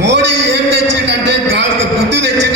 మోడీ ఏం తెచ్చిండంటే గాడిద బుద్ధి తెచ్చి